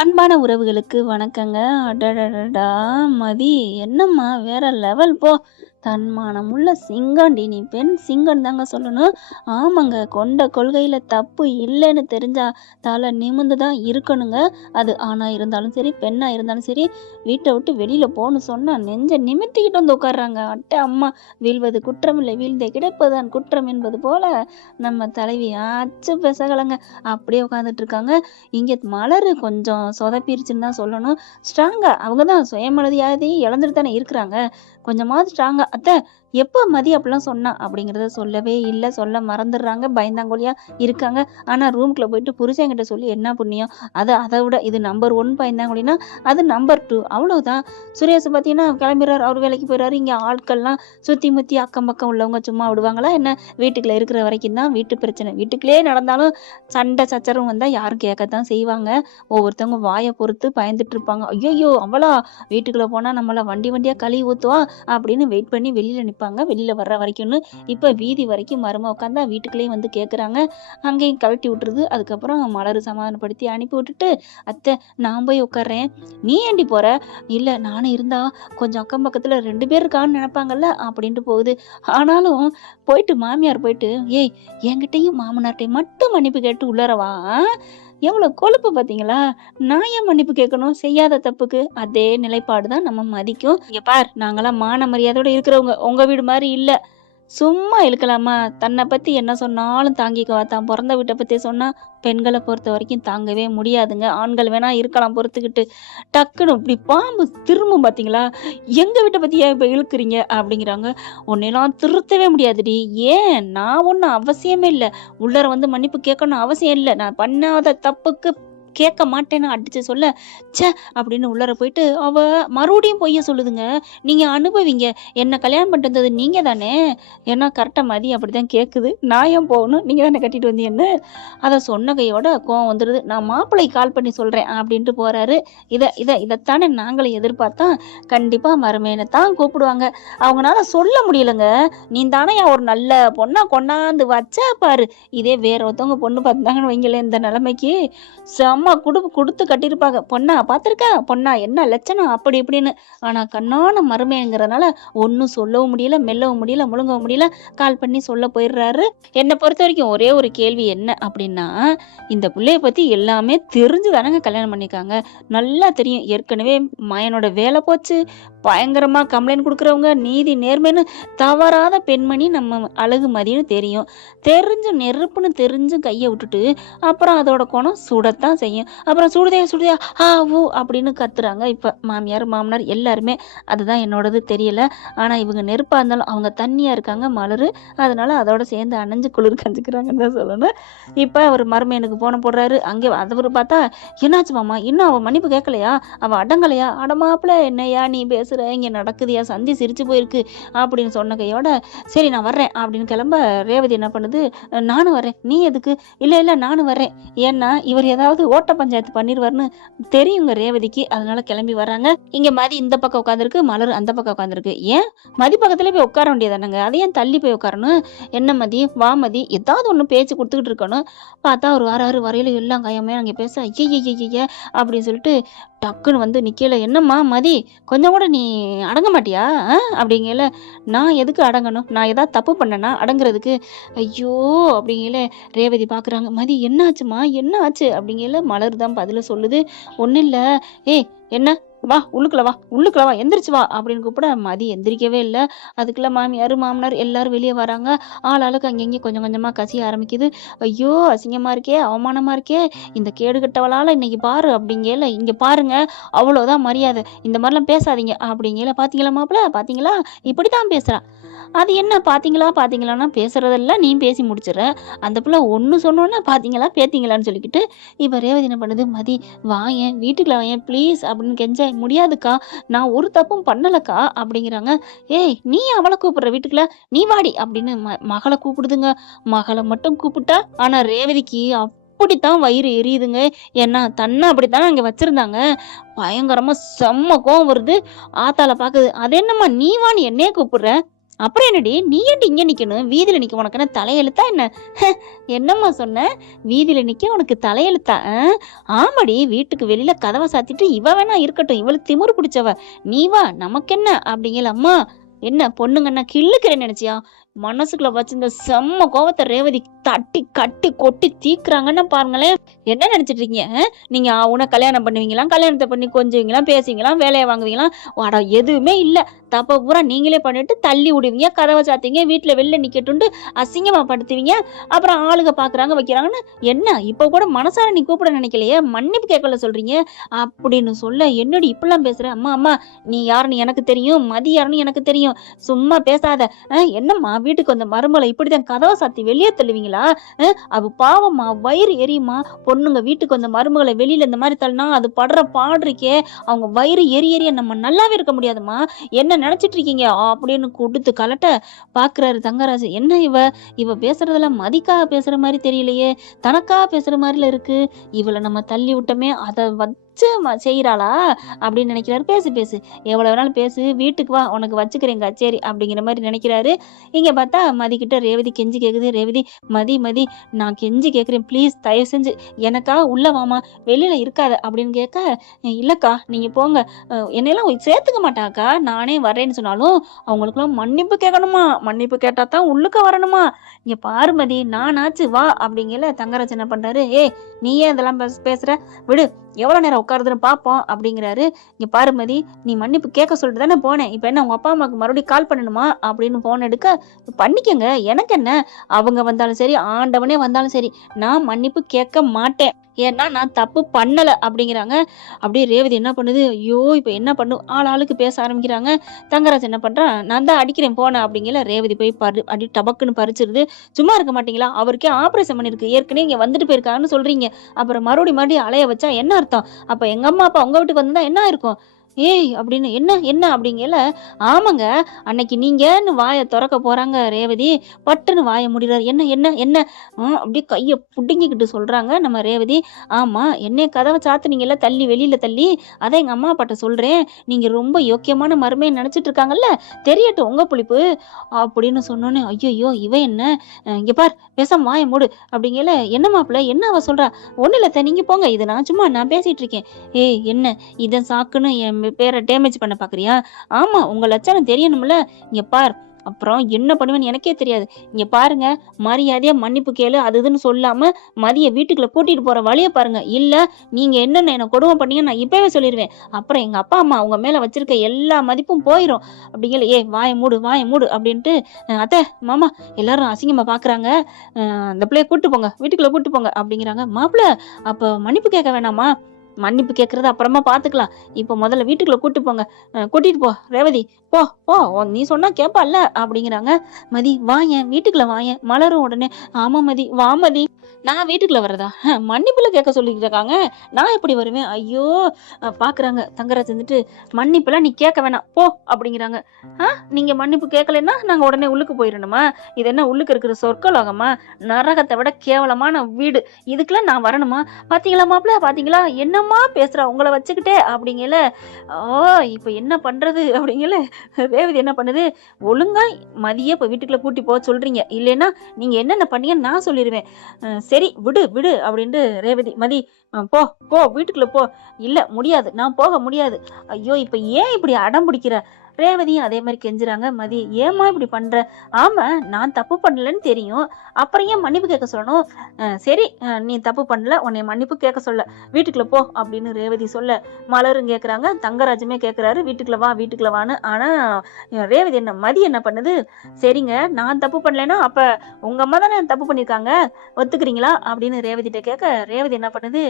அன்பான உறவுகளுக்கு வணக்கங்க. அடடடடா! மதி என்னம்மா வேற லெவல் போ! தன்மானமுள்ள சிங்கம்டி நீ. பெண் சிங்கம்னு தாங்க சொல்லணும். ஆமாங்க. கொண்ட கொள்கையில தப்பு இல்லைன்னு தெரிஞ்சா தலை நிமிர்ந்து தான் இருக்கணுங்க. அது ஆணா இருந்தாலும் சரி, பெண்ணா இருந்தாலும் சரி, வீட்ட விட்டு வெளியில போன்னு சொன்னா நெஞ்ச நிமித்திக்கிட்டு வந்து உட்கார்றாங்க. அட்ட அம்மா! வீழ்வது குற்றமில்லை, வீழ்ந்தே கிடப்பதுதான் குற்றம் என்பது போல நம்ம தலைவி அச்சு பெசகலங்க. அப்படியே உட்காந்துட்டு இருக்காங்க. இங்க மலரு கொஞ்சம் சொதப்பிருச்சுன்னு தான் சொல்லணும். ஸ்ட்ராங்கா அவங்க தான் சுயமரியாதையும் இழந்துட்டு தானே இருக்கிறாங்க. கொஞ்சமாவது ஸ்ட்ராங்கா அத்தை எப்போ மதி அப்படிலாம் சொன்னா அப்படிங்கிறத சொல்லவே இல்லை. சொல்ல மறந்துடுறாங்க. பயந்தாங்கோலியா இருக்காங்க. ஆனா ரூம்குள்ள போயிட்டு புருஷன்கிட்ட சொல்லி என்ன புண்ணியம்? அதை விட இது நம்பர் 1 பயந்தாங்கோலினா அது நம்பர் 2 அவ்வளவுதான். சுரேஷ் பார்த்தீங்கன்னா கிளம்பிடுறாரு. அவர் வேலைக்கு போயிடுறாரு. இங்க ஆட்கள்லாம் சுத்தி முத்தி அக்கம் பக்கம் உள்ளவங்க சும்மா விடுவாங்களா என்ன? வீட்டுக்குள்ள இருக்கிற வரைக்கும் தான் வீட்டு பிரச்சனை. வீட்டுக்குள்ளேயே நடந்தாலும் சண்டை சச்சரவு வந்தா யாரும் கேட்கத்தான் செய்வாங்க. ஒவ்வொருத்தவங்க வாயை பொறுத்து பயந்துட்டு இருப்பாங்க. ஐயோ அவளா வீட்டுக்குள்ள போனா நம்மள வண்டி வண்டியா கழுவி ஊத்துவா அப்படின்னு வெயிட் பண்ணி வெளியில நிப்பாங்க. வெளியில வர்ற வரைக்கும்னு இப்ப வீதி வரைக்கும் மரும உட்காந்தா வீட்டுக்குள்ளேயே வந்து கேட்குறாங்க. அங்கேயும் கழட்டி விட்டுருது. அதுக்கப்புறம் மலரு சமாதானப்படுத்தி அனுப்பி விட்டுட்டு, அத்தை நான் போய் உட்கார்றேன். நீ ஏண்டி போற? இல்ல நானும் இருந்தா கொஞ்சம் அக்கம் பக்கத்துல 2 பேர் இருக்கான்னு நினைப்பாங்கல்ல அப்படின்ட்டு போகுது. ஆனாலும் போயிட்டு மாமியார் போயிட்டு, ஏய் என்கிட்டயும் மாமனார்ட்டையும் மட்டும் மன்னிப்பு கேட்டு உள்ளரவா? எவ்வளோ கொழுப்பு பார்த்தீங்களா? நான் ஏன் மன்னிப்பு கேட்கணும்? செய்யாத தப்புக்கு. அதே நிலைப்பாடு தான் நம்ம மதிக்கும். இங்க பார் நாங்களாம் மான மரியாதையோட இருக்கிறவங்க. உங்க வீடு மாதிரி இல்ல. சும்மா இழுக்கலாமா? தன்னை பத்தி என்ன சொன்னாலும் தாங்கிக்குவா. தான் பிறந்த வீட்டை பத்தி சொன்னா பெண்களை பொறுத்த வரைக்கும் தாங்கவே முடியாதுங்க. ஆண்கள் வேணா இருக்கலாம் பொறுத்துக்கிட்டு. டக்குன்னு இப்படி பாம்பு திரும்பும் பார்த்தீங்களா? எங்க வீட்டை பத்தி ஏன் இப்ப இழுக்குறீங்க? அப்படிங்கிறாங்க. உன்னையெல்லாம் திருத்தவே முடியாதுடி. ஏன்? நான் ஒன்றும் அவசியமே இல்லை. உள்ளர வந்து மன்னிப்பு கேட்கணும் அவசியம் இல்லை. நான் பண்ணாத தப்புக்கு கேட்க மாட்டேன்னு அடிச்சு சொல்ல, ச்சே அப்படின்னு உள்ளர போயிட்டு அவ மறுபடியும் பொய்ய சொல்லுதுங்க. நீங்க அனுபவிங்க. என்ன கல்யாணம் பண்ணிட்டு வந்தது நீங்க தானே? ஏன்னா கரெக்டா மதி அப்படிதான் கேட்குது. நான் ஏன் போகணும்? நீங்க தானே கட்டிட்டு வந்தீங்கன்னு. அதை சொன்ன கையோட கோவம் வந்துடுது. நான் மாப்பிள்ளைக்கு கால் பண்ணி சொல்றேன் அப்படின்ட்டு போறாரு. இதைத்தானே நாங்களும் எதிர்பார்த்தா. கண்டிப்பா மருமேனை தான் கூப்பிடுவாங்க. அவங்களால சொல்ல முடியலங்க. நீ தானே ஒரு நல்ல பொண்ணா கொண்டாந்து வச்சா பாரு. இதே வேற ஒருத்தவங்க பொண்ணு பார்த்தாங்கன்னு வைங்களேன் இந்த நிலைமைக்கு செம்ம கொடுத்து கட்டியிருப்பாங்க. பொண்ணா பார்த்துருக்கா? பொண்ணா என்ன லட்சணம்? அப்படி இப்படின்னு. ஆனா கண்ணான மருமைங்கிறதுனால ஒன்றும் சொல்லவும் முடியல, மெல்லவும் முடியல, முழுங்கவும் முடியல. கால் பண்ணி சொல்ல போயிடுறாரு. என்னை பொறுத்த வரைக்கும் ஒரே ஒரு கேள்வி என்ன அப்படின்னா, இந்த பிள்ளைய பத்தி எல்லாமே தெரிஞ்சு தானங்க கல்யாணம் பண்ணிக்காங்க. நல்லா தெரியும். ஏற்கனவே மயனோட வேலை போச்சு. பயங்கரமா கம்ப்ளைண்ட் கொடுக்குறவங்க நீதி நேர்மைன்னு தவறாத பெண்மணி நம்ம அழகு மதின்னு தெரியும். தெரிஞ்சும் நெருப்புன்னு தெரிஞ்சும் கையை விட்டுட்டு அப்புறம் அதோட குணம் சுடத்தான் செய்யும். அப்புறம் சுடுதே ஊ அப்படின்னு கத்துறாங்க. இப்ப மாமியார் மாமனார் எல்லாருமே. அதுதான் என்னோடது தெரியல. ஆனா இவங்க நெருப்பா இருந்தாலும் அவங்க தண்ணியா இருக்காங்க மலரு. அதனால அதோட சேர்ந்து அணைஞ்சு குளிர் கஞ்சுக்கிறாங்கன்னு தான் சொல்லணும். இப்ப அவர் மருமையனுக்கு போன போடுறாரு. அங்கே அவர் பார்த்தா என்னாச்சு மாமா இன்னும் அவ மன்னிப்பு கேட்கலையா? அவ அடங்கலையா? அடமாப்புல என்னையா நீ பேசுற? இங்க நடக்குதியா? சந்தி சிரிச்சு போயிருக்கு அப்படின்னு சொன்ன கையோட சரி நான் வர்றேன் அப்படின்னு கிளம்ப ரேவதி என்ன பண்ணுது, நானும் வரேன். நீ எதுக்கு? இல்ல நானும் வரேன். ஏன்னா இவர் ஏதாவது ஓட்ட பஞ்சாயத்து பண்ணிடுவார்னு தெரியுங்க ரேவதிக்கு. அதனால கிளம்பி வராங்க. இங்க மதி இந்த பக்கம் உட்காந்துருக்கு, மலர் அந்த பக்கம் உட்காந்துருக்கு. ஏன் மதி பக்கத்துல போய் உட்கார வேண்டியதானங்க? அதை ஏன் தள்ளி போய் உட்காரணும்? என்ன மதி வா மதி ஏதாவது ஒண்ணு பேச்சு கொடுத்துக்கிட்டு இருக்கணும். பார்த்தா ஒரு வாராரு வரையில எல்லாம் கையமே அங்கே பேச ஐய அப்படின்னு சொல்லிட்டு டக்குன்னு வந்து நிக்கல. என்னம்மா மதி கொஞ்சம் கூட நீ அடங்க மாட்டியா? அப்படிங்கல. நான் எதுக்கு அடங்கணும்? நான் ஏதாவது தப்பு பண்ணனா அடங்குறதுக்கு? ஐயோ அப்படிங்கல. ரேவதி பாக்குறாங்க. மதி என்ன ஆச்சுமா? என்ன ஆச்சு அப்படிங்கல. மலர் தான் பதில சொல்லுது. ஒன்னும் இல்ல. ஏய் என்ன வா உள்ளுக்குள்ள வா எந்திரிச்சு வா அப்படின்னு கூப்பிட மதி எந்திரிக்கவே இல்லை. அதுக்குள்ள மாமியார் மாமனார் எல்லாரும் வெளியே வராங்க. ஆளுக்கு அங்கங்கே கொஞ்சம் கொஞ்சமா கசிய ஆரம்பிக்குது. ஐயோ அசிங்கமா இருக்கே, அவமானமா இருக்கே, இந்த கேடு கட்டவளால இன்னைக்கு பாரு அப்படிங்கல. இங்க பாருங்க அவ்வளவுதான் மரியாதை, இந்த மாதிரிலாம் பேசாதீங்க அப்படிங்கல. பாத்தீங்களா மாப்பிள்ள பாத்தீங்களா இப்படித்தான் பேசுறா. அது என்ன பாத்தீங்களான்னா பேசுறதெல்லாம் நீ பேசி முடிச்சிடற. அந்த பிள்ளை ஒன்று சொன்னோன்னா பாத்தீங்களா பேத்தீங்களான்னு சொல்லிக்கிட்டு இப்போ ரேவதி என்ன பண்ணுது, மதி வாயேன் வீட்டுக்குள்ள வாயேன் ப்ளீஸ் அப்படின்னு கெஞ்ச. முடியாதுக்கா நான் ஒரு தப்பும் பண்ணலக்கா அப்படிங்கிறாங்க. ஏய் நீ அவளை கூப்பிடுற வீட்டுக்குள்ள, நீ வாடி அப்படின்னு மகளை கூப்பிடுதுங்க. மகளை மட்டும் கூப்பிட்டா ஆனா ரேவதிக்கு அப்படித்தான் வயிறு எரியுதுங்க. ஏன்னா தன்னை அப்படித்தானே அங்கே வச்சிருந்தாங்க. பயங்கரமா செம்ம கோவம் வருது. ஆத்தால பாக்குது. அது என்னம்மா நீ வான்னு என்னையே கூப்பிடுற? அப்புறம் என்னடி நீ ஏன்டி இங்க நிக்கணும்? வீதியில நிக்க உனக்கு என்ன தலையெழுத்தா என்ன? என்னம்மா சொன்ன? வீதியில நிக்க உனக்கு தலையெழுத்தா? ஆமாடி, வீட்டுக்கு வெளியில கதவை சாத்திட்டு இவ வேணா இருக்கட்டும், இவளுக்கு திமிரு பிடிச்சவ. நீ வா நமக்கென்ன அப்படிங்கல. அம்மா என்ன பொண்ணுங்கன்னா கிள்ளுக்கிறேன்னு நினைச்சியா? மனசுக்குள்ள வச்சிருந்த செம்ம கோவத்தை ரேவதி தட்டி கட்டி கொட்டி தீக்குறாங்கன்னு பாருங்களேன். என்ன நினைச்சிட்டு இருக்கீங்க? நீங்க உன கல்யாணம் பண்ணுவீங்களா, கல்யாணத்தை பண்ணி கொஞ்சுவீங்களா, பேசுவீங்களா, வேலையை வாங்குவீங்களா? வாடா எதுவுமே இல்ல. தப்ப பூரா நீங்களே பண்ணிட்டு தள்ளி விடுவீங்க, கதவை சாத்திங்க, வீட்டுல வெளில நிக்கட்டுண்டு அசிங்கமா படுத்துவீங்க. அப்புறம் ஆளுங்க பாக்குறாங்க வைக்கிறாங்கன்னு என்ன இப்ப கூட மனசார நீ கூப்பிட நினைக்கலையே, மன்னிப்பு கேட்கல சொல்றீங்க அப்படின்னு சொல்ல, என்னடி இப்படிலாம் பேசுற? அம்மா அம்மா நீ யாருன்னு எனக்கு தெரியும், மதி யாருன்னு எனக்கு தெரியும், சும்மா பேசாத. என்னம்மா வீட்டுக்கு வந்த மருமகளை இப்படிதான் கதவை சாத்தி வெளியே தள்ளுவீங்களா? அது பாவம்மா, வயிறு எரியுமா? பொண்ணுங்க வீட்டுக்கு வந்த மருமகளை வெளியில இந்த மாதிரி தள்ளினா அது படுற பாடுறக்கே அவங்க வயிறு எரிய நம்ம நல்லாவே இருக்க முடியாதுமா. என்ன நினைச்சிட்டு இருக்கீங்க அப்படின்னு கொடுத்து கலட்ட பாக்குறாரு தங்கராஜ். என்ன இவ பேசுறதெல்லாம் மதிக்காக பேசுற மாதிரி தெரியலையே, தனக்காக பேசுற மாதிரில இருக்கு. இவளை நம்ம தள்ளி விட்டோமே, அதை செய்யறாளா அப்படின்னு நினைக்கிறாரு. பேசு பேசு, எவ்வளவு நாள் பேசு, வீட்டுக்கு வா, உனக்கு வச்சுக்கிறேன் கச்சேரி அப்படிங்கிற மாதிரி நினைக்கிறாரு. இங்க பார்த்தா மதி கிட்ட ரேவதி கெஞ்சி கேக்குது. ரேவதி, மதி மதி நான் கெஞ்சி கேக்குறேன், ப்ளீஸ் தயவு செஞ்சு எனக்கா உள்ள வாமா, வெளியில இருக்காத அப்படின்னு கேட்க, இல்லக்கா நீங்க போங்க, என்னெல்லாம் சேர்த்துக்க மாட்டாக்கா, நானே வரேன்னு சொன்னாலும் அவங்களுக்குலாம் மன்னிப்பு கேட்கணுமா, மன்னிப்பு கேட்டா தான் உள்ளுக்க வரணுமா. இங்க பாரு மதி, நானாச்சு வா அப்படிங்கல. தங்கராஜ் என்ன பண்றாரு, நீ ஏன் இதெல்லாம் பேசுற, விடு, எவ்வளவு நேரம் உட்காருதுன்னு பாப்போம் அப்படிங்கிறாரு. இங்க பாரு மதி, நீ மன்னிப்பு கேட்க சொல்லிட்டு தானே போனேன், இப்ப என்ன உங்க அப்பா அம்மாவுக்கு மறுபடியும் கால் பண்ணணுமா அப்படின்னு போன் எடுக்க, பண்ணிக்கங்க, எனக்கு என்ன, அவங்க வந்தாலும் சரி, ஆண்டவனே வந்தாலும் சரி, நான் மன்னிப்பு கேட்க மாட்டேன், ஏன்னா நான் தப்பு பண்ணல அப்படிங்கிறாங்க. அப்படியே ரேவதி என்ன பண்ணுது, ஐயோ இப்ப என்ன பண்ணும், ஆளுக்கு பேச ஆரம்பிக்கிறாங்க. தங்கராஜ் என்ன பண்றான், நான் தான் அடிக்கிறேன் போனேன் அப்படிங்கல. ரேவதி போய் அடி டபக்குன்னு பறிச்சிருது. சும்மா இருக்க மாட்டீங்களா, அவருக்கே ஆபரேஷன் பண்ணிருக்கு, ஏற்கனவே இங்க வந்துட்டு போயிருக்காங்கன்னு சொல்றீங்க, அப்புறம் மறுபடியும் அலைய வச்சா என்ன அர்த்தம்? அப்ப எங்க அம்மா அப்பா உங்க வீட்டுக்கு வந்தா என்ன இருக்கும்? அப்படின்னு என்ன என்ன அப்படிங்கல. ஆமாங்க, அன்னைக்கு நீங்கன்னு வாயை திறக்க போறாங்க ரேவதி, பட்டுன்னு வாயை முடிறாரு. என்ன என்ன என்ன அப்படியே கையை புடுங்கிக்கிட்டு சொல்றாங்க நம்ம ரேவதி. ஆமா, என்னைய கதவை சாத்துனீங்கல்ல, தள்ளி வெளியில தள்ளி, அதை எங்க அம்மா அப்பாட்ட சொல்றேன், நீங்க ரொம்ப யோக்கியமான மருமையை நினைச்சிட்டு இருக்காங்கல்ல, தெரியட்டும் உங்க புளிப்பு அப்படின்னு சொன்னோன்னே, ஐயோ இவ என்ன, இங்க பார் பேசாம வாயை மூடு அப்படிங்கல. என்ன மாப்பிள்ள, என்ன அவ சொல்றா? ஒண்ணு இல்ல, நீங்க போங்க, இது நான் பேசிட்டு இருக்கேன். என்ன இதன் சாக்குன்னு என் பேரை டேமேஜ் பண்ண பாக்குறியா? ஆமா, உங்க லட்சணம் தெரியணும்ல. இங்க பார், அப்புறம் என்ன பண்ணுவேன்னு எனக்கே தெரியாது. இங்க பாருங்க, மரியாதையா மன்னிப்பு கேளு, அதுன்னு சொல்லாம மதிய வீட்டுக்குள்ள கூட்டிட்டு போற வழிய பாருங்க, இல்ல நீங்க என்னென்ன என்ன கொடுமை பண்ணீங்க நான் இப்பவே சொல்லிடுவேன். அப்புறம் எங்க அப்பா அம்மா உங்க மேல வச்சிருக்க எல்லா மதிப்பும் போயிரும் அப்படிங்கல. வாய மூடு அப்படின்ட்டு, அத்தை மாமா எல்லாரும் அசிங்கமா பாக்குறாங்க, அந்த பிள்ளைய கூட்டு போங்க, வீட்டுக்குள்ள கூட்டு போங்க அப்படிங்கிறாங்க. மாப்பிள்ள, அப்ப மன்னிப்பு கேட்க வேணாமா? மன்னிப்பு கேட்கறது அப்புறமா பாத்துக்கலாம், இப்ப முதல்ல வீட்டுக்குள்ள கூட்டு போங்க, கூட்டிட்டு போ ரேவதி, போ போ, நீ சொன்னா கேப்பால அப்படிங்கிறாங்க. மதி வாயேன், வீட்டுக்குள்ள வாயேன். மலரும் உடனே, ஆமா மதி வா மதி, நான் வீட்டுக்குள்ள வர்றதா, மன்னிப்புல கேட்க சொல்லிட்டு இருக்காங்க, நான் எப்படி வருவேன்? ஐயோ பாக்குறாங்க. தங்கராஜ் வந்துட்டு, மன்னிப்புலாம் நீ கேட்க வேணாம் போ அப்படிங்கிறாங்க. நீங்க மன்னிப்பு கேட்கலன்னா நாங்க உடனே உள்ளுக்கு போயிடணுமா? இது என்ன உள்ளுக்கு இருக்கிற சொர்க்கலோகமா? நரகத்தை விட கேவலமான வீடு, இதுக்கெல்லாம் நான் வரணுமா? பாத்தீங்களா மாப்பிள்ள, பாத்தீங்களா என்னம்மா பேசுறா உங்களை வச்சுக்கிட்டே அப்படிங்கல. இப்ப என்ன பண்றது அப்படிங்கல. ரேவதி என்ன பண்ணுது, ஒழுங்கா மதிய இப்ப வீட்டுக்குள்ள கூட்டி போக சொல்றீங்க, இல்லைன்னா நீங்க என்னென்ன பண்ணீங்கன்னு நான் சொல்லிடுவேன். சரி விடு விடு அப்படின்ட்டு ரேவதி, மதி போ போ வீட்டுக்குள்ள போ. இல்ல முடியாது, நான் போக முடியாது. ஐயோ இப்ப ஏன் இப்படி அடம் பிடிக்கிற? ரேவதியும் அதே மாதிரி கெஞ்சுறாங்க. மதி, ஏமா இப்படி பண்ற? ஆமா, நான் தப்பு பண்ணலன்னு தெரியும், அப்புறம் ஏன் மன்னிப்பு கேட்க சொல்லணும்? சரி, நீ தப்பு பண்ணல, உன்னை மன்னிப்பு கேட்க சொல்ல, வீட்டுக்குள்ள போ அப்படின்னு ரேவதி சொல்ல, மலரும் கேட்கறாங்க, தங்கராஜுமே கேட்கிறாரு, வீட்டுக்குள்ள வான்னு. ஆனா ரேவதி மதி என்ன பண்ணுது, சரிங்க நான் தப்பு பண்ணலைன்னா அப்ப உங்க அம்மா தானே தப்பு பண்ணிருக்காங்க, ஒத்துக்கிறீங்களா அப்படின்னு ரேவதிட்ட கேட்க, ரேவதி என்ன பண்ணுது,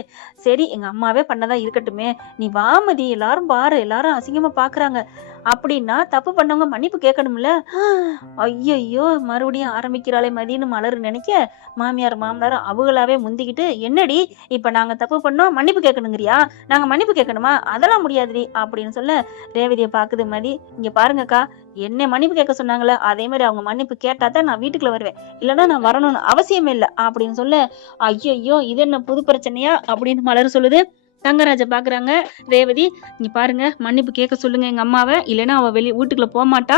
சரி எங்க அம்மாவே பண்ணதா இருக்கட்டுமே, நீ வா மதி, எல்லாரும் பாரு, எல்லாரும் அசிங்கமா பாக்குறாங்க அப்படின்னா தப்பு பண்ணவங்க மன்னிப்பு கேட்கணும்ல. ஐயோ மறுபடியும் ஆரம்பிக்கிறாளே மதின்னு மலர் நினைக்க, மாமியார் மாமனார் அவங்களாவே முந்திக்கிட்டு, என்னடி இப்ப நாங்க தப்பு பண்ணோம் மன்னிப்பு கேட்கணுங்கிறியா? நாங்க மன்னிப்பு கேட்கணுமா? அதெல்லாம் முடியாதுடி அப்படின்னு சொல்ல, ரேவதியை பாக்குது மதி. இங்க பாருங்கக்கா, என்ன மன்னிப்பு கேட்க சொன்னாங்களே அதே மாதிரி அவங்க மன்னிப்பு கேட்டா தான் நான் வீட்டுக்குள்ள வருவேன், இல்லைன்னா நான் வரணும்னு அவசியமே இல்லை அப்படின்னு சொல்ல, ஐயோ இது என்ன புது பிரச்சனையா அப்படின்னு மலர் சொல்லுது. தங்கராஜை பாக்குறாங்க. ரேவதி, நீ பாருங்க, மன்னிப்பு கேட்க சொல்லுங்க எங்க அம்மாவை, இல்லைன்னா அவ வீட்டுக்குள்ள போக மாட்டா.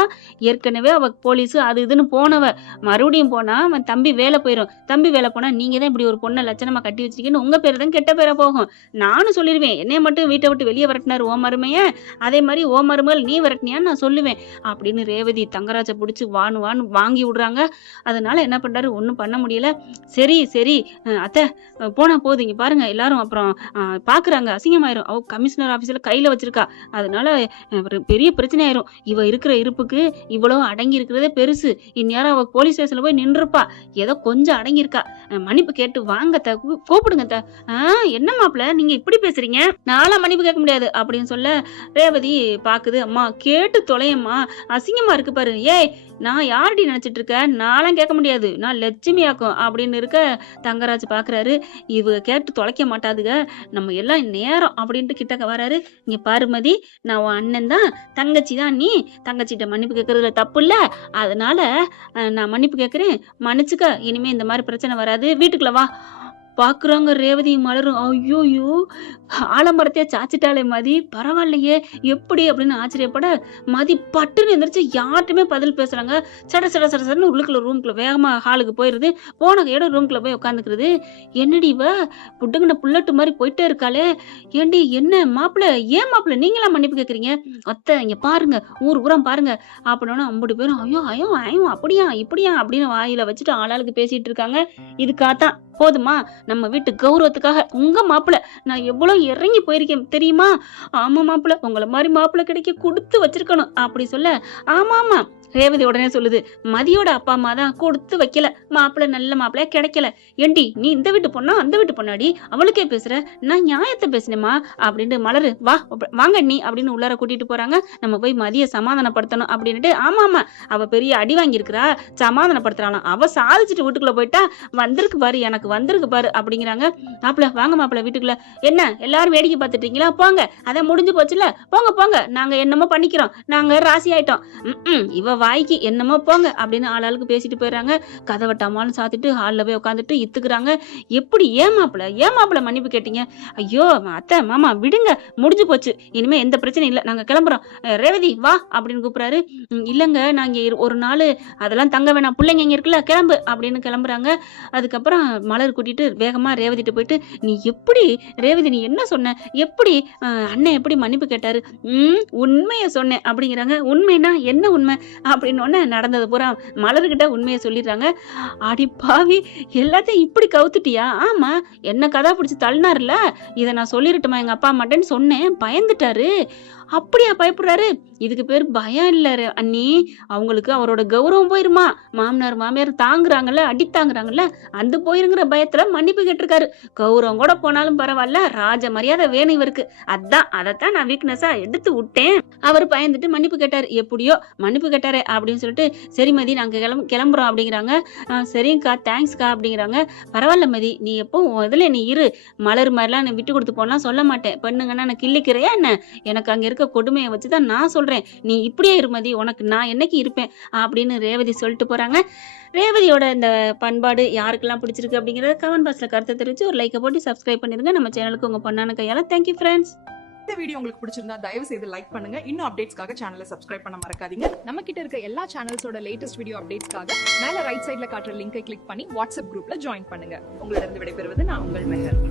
ஏற்கனவே அவ போலீஸ் அது இதுன்னு போனவ, மறுபடியும் போனா அவன் தம்பி வேலை போயிடும். தம்பி வேலை போனா நீங்க தான் இப்படி ஒரு பொண்ணை லட்சணமா கட்டி வச்சிருக்கீங்கன்னு உங்க பேரு தான் கெட்ட பேரா போகும். நானும் சொல்லிடுவேன், என்னைய மட்டும் வீட்டை விட்டு வெளியே விரட்டினாரு ஓ மருமைய, அதே மாதிரி ஓ மருமகள் நீ விரட்டினியான்னு நான் சொல்லுவேன் அப்படின்னு ரேவதி தங்கராஜை பிடிச்சி வான்னு வாங்கி விடுறாங்க. அதனால என்ன பண்றாரு, ஒன்றும் பண்ண முடியல. சரி சரி அத்தை போனா போகுது, இங்க பாருங்க எல்லாரும் அப்புறம் பாக்குறாங்க, அசிங்கமாயிரும். அவ கமிஷனர் ஆபீஸ்ல கையில வச்சிருக்கா, அதனால ஒரு பெரிய பிரச்சனை ஆயிரும். இவ இருக்கிற இருப்புக்கு இவ்வளவு அடங்கி இருக்கிறதே பெருசு. இந்நேரம் அவ போலீஸ் ஸ்டேஷன்ல போய் நின்றுப்பா. ஏதோ கொஞ்சம் அடங்கி இருக்கா, மன்னிப்பு கேட்டு வாங்க கூப்பிடுங்க. என்ன மாப்பிள்ள நீங்க இப்படி பேசுறீங்க, நான்லாம் மன்னிப்பு கேட்க முடியாது அப்படின்னு சொல்ல ரேவதி பாக்குது. அம்மா கேட்டு தொலையம்மா, அசிங்கமா இருக்கு பாரு. ஏய் நான் யாரடி நினைச்சிட்டு இருக்க, நான்லாம் கேட்க முடியாது, நான் லட்சுமியாக்கும் அப்படின்னு இருக்க தங்கராஜ் பாக்குறாரு. இவ கேட்டு தொலைக்க மாட்டாதுங்க, நம்ம எல்லாம் நேரம் அப்படின்ட்டு கிட்டக்க வராரு. இங்க பாருமதி, நான் உன் அண்ணன் தான், தங்கச்சி தான் நீ, தங்கச்சிட்ட மன்னிப்பு கேட்கறதுல தப்பு இல்ல, அதனால நான் மன்னிப்பு கேட்கறேன், மன்னிச்சுக்க, இனிமே இந்த மாதிரி பிரச்சனை வராது, வீட்டுக்குள்ள வா. பாக்குறாங்க ரேவதி மலரும், ஐயோயோ ஆலமரத்தையே சாச்சிட்டாலே மதி, பரவாயில்லையே எப்படி அப்படின்னு ஆச்சரியப்பட மதி பட்டுன்னு எந்திரிச்சு யார்ட்டுமே பதில் பேசுறாங்க. சட சட சட சடன்னு உள்ளுக்குள்ள ரூம்குள்ள வேகமா ஹாலுக்கு போயிருது. போன இடம் ரூம்குள்ள போய் உட்காந்துக்கிறது. என்னடி இவ புட்டுங்கின புல்லட்டு மாதிரி போயிட்டே இருக்காளே, ஏண்டி என்ன மாப்பிள்ள, ஏன் மாப்பிள்ள நீங்களாம் மன்னிப்பு கேட்குறீங்க, அத்தை இங்க பாருங்க, ஊர் ஊரம் பாருங்க அப்படின்னு அம்புட்டு பேரும் ஐயோ ஐயோ ஐயோ அப்படியா இப்படியா அப்படின்னு வாயில வச்சுட்டு ஆளாளுக்கு பேசிட்டு இருக்காங்க. இதுக்காகத்தான் போதுமா, நம்ம வீட்டு கௌரவத்துக்காக உங்க மாப்பிள்ள நான் எவ்வளவு இறங்கி போயிருக்கேன் தெரியுமா. ஆமா மாப்பிள்ள, உங்களை மாதிரி மாப்பிள்ள கிடைக்க கொடுத்து வச்சிருக்கணும் அப்படி சொல்ல, ஆமா ஆமா ரேவதி உடனே சொல்லுது, மதியோட அப்பா அம்மா தான் கொடுத்து வைக்கல, மாப்பிள்ள நல்ல மாப்பிள்ளையா கிடைக்கல. ஏண்டி நீ இந்த வீட்டு பொண்ணா அந்த வீட்டு பொண்ணாடி, அவளுக்கே பேசுற, நான் நியாயத்தை பேசினேமா அப்படின்ட்டு மலரு வா வாங்க நீ அப்படின்னு உள்ளார கூட்டிட்டு போறாங்க. நம்ம போய் மதிய சமாதானப்படுத்தணும் அப்படின்ட்டு. ஆமா ஆமா அவ பெரிய அடி வாங்கி இருக்கிறா, சமாதானப்படுத்துறாளாம், அவ சாதிச்சுட்டு வீட்டுக்குள்ள போயிட்டா, வந்திருக்கு பாரு எனக்கு வந்திருக்கு பாரு அப்படிங்கிறாங்க. மாப்பிள்ள வாங்க மாப்பிள்ள வீட்டுக்குள்ள, என்ன எல்லாரும் வேடிக்கை பார்த்துட்டீங்களா, போங்க அதான் முடிஞ்சு போச்சுல, போங்க போங்க நாங்க என்னமோ பண்ணிக்கிறோம், நாங்க ராசி ஆயிட்டோம். இவ வாய்க்கு என்னமோ போங்க அப்படின்னு ஆளாளுக்கு பேசிட்டு போயிடுறாங்க. கதவை டமாலும் சாத்திட்டு ஹாலில் போய் உட்காந்துட்டு இத்துக்குறாங்க. எப்படி ஏமாப்பிள்ள மன்னிப்பு கேட்டீங்க, ஐயோ அத்தை மாமா விடுங்க முடிஞ்சு போச்சு, இனிமே எந்த பிரச்சனையும் இல்லை, நாங்க கிளம்புறோம், ரேவதி வா அப்படின்னு கூப்பிடுறாரு. இல்லைங்க நாங்க ஒரு நாள் அதெல்லாம் தங்க வேணாம், பிள்ளைங்க இங்க இருக்குல்ல கிளம்பு அப்படின்னு கிளம்புறாங்க. அதுக்கப்புறம் மலர் கூட்டிட்டு வேகமா ரேவதிட்டு போயிட்டு, நீ எப்படி ரேவதி நீ என்ன சொன்ன, எப்படி அண்ணன் எப்படி மன்னிப்பு கேட்டாரு, உண்மையை சொன்னேன் அப்படிங்கிறாங்க. உண்மைனா என்ன உண்மை அப்படின்னு நடந்தது பூரா மலர்கிட்ட உண்மையை சொல்லிடுறாங்க. அடி பாவி எல்லாத்தையும் இப்படி கவுத்துட்டியா, ஆமா என்ன கதா பிடிச்சி தள்ளினார்ல, இதை நான் சொல்லிருட்டுமா எங்க அப்பா அம்மாட்டேன்னு சொன்னேன், பயந்துட்டாரு. அப்படியா பயப்படுறாரு, இதுக்கு பேர் பயம் இல்ல அண்ணி, அவங்களுக்கு அவரோட கௌரவம் போயிருமா, மாமனார் மாமியார் தாங்குறாங்கல்ல அடி தாங்குறாங்கல்ல, அந்த போயிருங்கிற பயத்துல மன்னிப்பு கேட்டிருக்காரு. கௌரவம் கூட போனாலும் பரவாயில்ல, ராஜ மரியாதை வேணும் இவருக்கு, அதைத்தான் நான் வீக்னஸா எடுத்து விட்டேன். அவர் பயந்துட்டு மன்னிப்பு கேட்டாரு, எப்படியோ மன்னிப்பு கேட்டாரு அப்படின்னு சொல்லிட்டு, சரி மதி நாங்க கிளம்புறோம் அப்படிங்கிறாங்க. சரிங்கக்கா தேங்க்ஸ்க்கா அப்படிங்கிறாங்க. பரவாயில்ல மதி, நீ எப்போ இதுல நீ இரு, மலர் மாதிரிலாம் நான் விட்டு கொடுத்து போனா சொல்ல மாட்டேன், பெண்ணுங்கன்னா நான் கிள்ளிக்கிறையா என்ன, எனக்கு அங்க இருக்க கொடுமையை வச்சுதான் நான் சொல்றேன், நீ இப்படியே இருமதி, உனக்கு நான் என்னைக்கு இருப்பேன் அப்படின்னு ரேவதி சொல்லிட்டு போறாங்க. ரேவதியோட இந்த பண்பாடு யாருக்கெல்லாம் பிடிச்சிருக்கு அப்படிங்கறத கமெண்ட் பாக்ஸ்ல கருத்தை தெரிவிச்சு ஒரு லைக்கை போட்டு சப்ஸ்கிரைப் பண்ணிருங்க நம்ம சேனலுக்கு உங்க பொண்ணான கையால. Thank you friends. இந்த வீடியோ உங்களுக்கு பிடிச்சிருந்தா தயவு செய்து லைக் பண்ணுங்க. இன்னும் அப்டேட்ஸ்க்காக சேனலை சப்ஸ்கிரைப் பண்ண மறக்காதீங்க. நம்ம கிட்ட இருக்க எல்லா சேனல்ஸோட லேட்டஸ்ட் வீடியோ அப்டேட்ஸ்க்காக மேல ரைட் சைடுல காட்டுற லிங்கை கிளிக் பண்ணி வாட்ஸ்அப் குரூப்ல ஜாயின் பண்ணுங்க. உங்களிடம் விடைபெறுவது நான் உங்கள் மெஹர்.